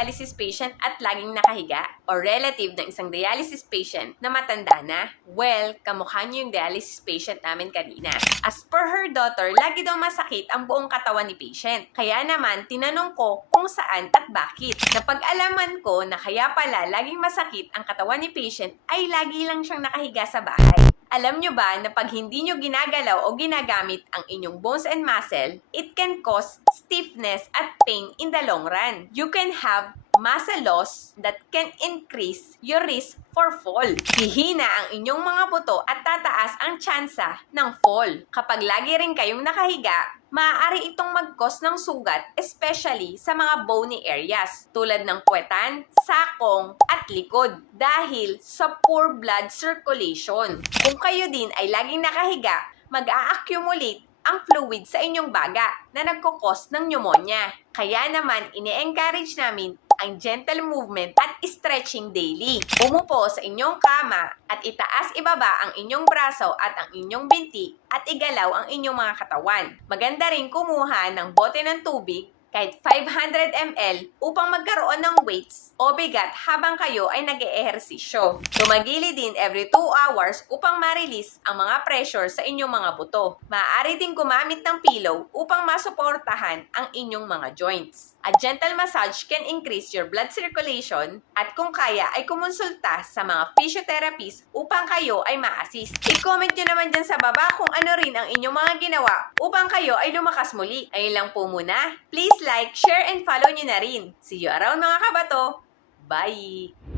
dialysis patient at laging nakahiga? O relative ng isang dialysis patient na matanda na? Well, kamukha niyo yung dialysis patient namin kanina. As per her daughter, lagi daw masakit ang buong katawan ni patient. Kaya naman, tinanong ko kung saan at bakit. Napag-alaman ko na kaya pala laging masakit ang katawan ni patient ay lagi lang siyang nakahiga sa bahay. Alam nyo ba na pag hindi nyo ginagalaw o ginagamit ang inyong bones and muscle, it can cause stiffness at pain in the long run. You can have muscle loss that can increase your risk for fall. Hihina ang inyong mga buto at tataas ang tsansa ng fall. Kapag lagi rin kayong nakahiga, maaari itong mag-cause ng sugat, especially sa mga bony areas tulad ng puwetan, sakong, at likod dahil sa poor blood circulation. Kung kayo din ay laging nakahiga, mag-a-accumulate ang fluid sa inyong baga na nagkukos ng pneumonia. Kaya naman, ini-encourage namin ang gentle movement at stretching daily. Umupo sa inyong kama at itaas ibaba ang inyong braso at ang inyong binti at igalaw ang inyong mga katawan. Maganda rin kumuha ng bote ng tubig kahit 500 ml upang magkaroon ng weights o bigat habang kayo ay nag-eehersisyo. Tumagili din every 2 hours upang ma-release ang mga pressure sa inyong mga buto. Maaari din gumamit ng pillow upang masuportahan ang inyong mga joints. A gentle massage can increase your blood circulation at kung kaya ay kumonsulta sa mga physiotherapists upang kayo ay ma-assist. I-comment nyo naman dyan sa baba kung ano rin ang inyong mga ginawa upang kayo ay lumakas muli. Ayun lang po muna. Please like, share, and follow nyo na rin. See you around mga kabato. Bye!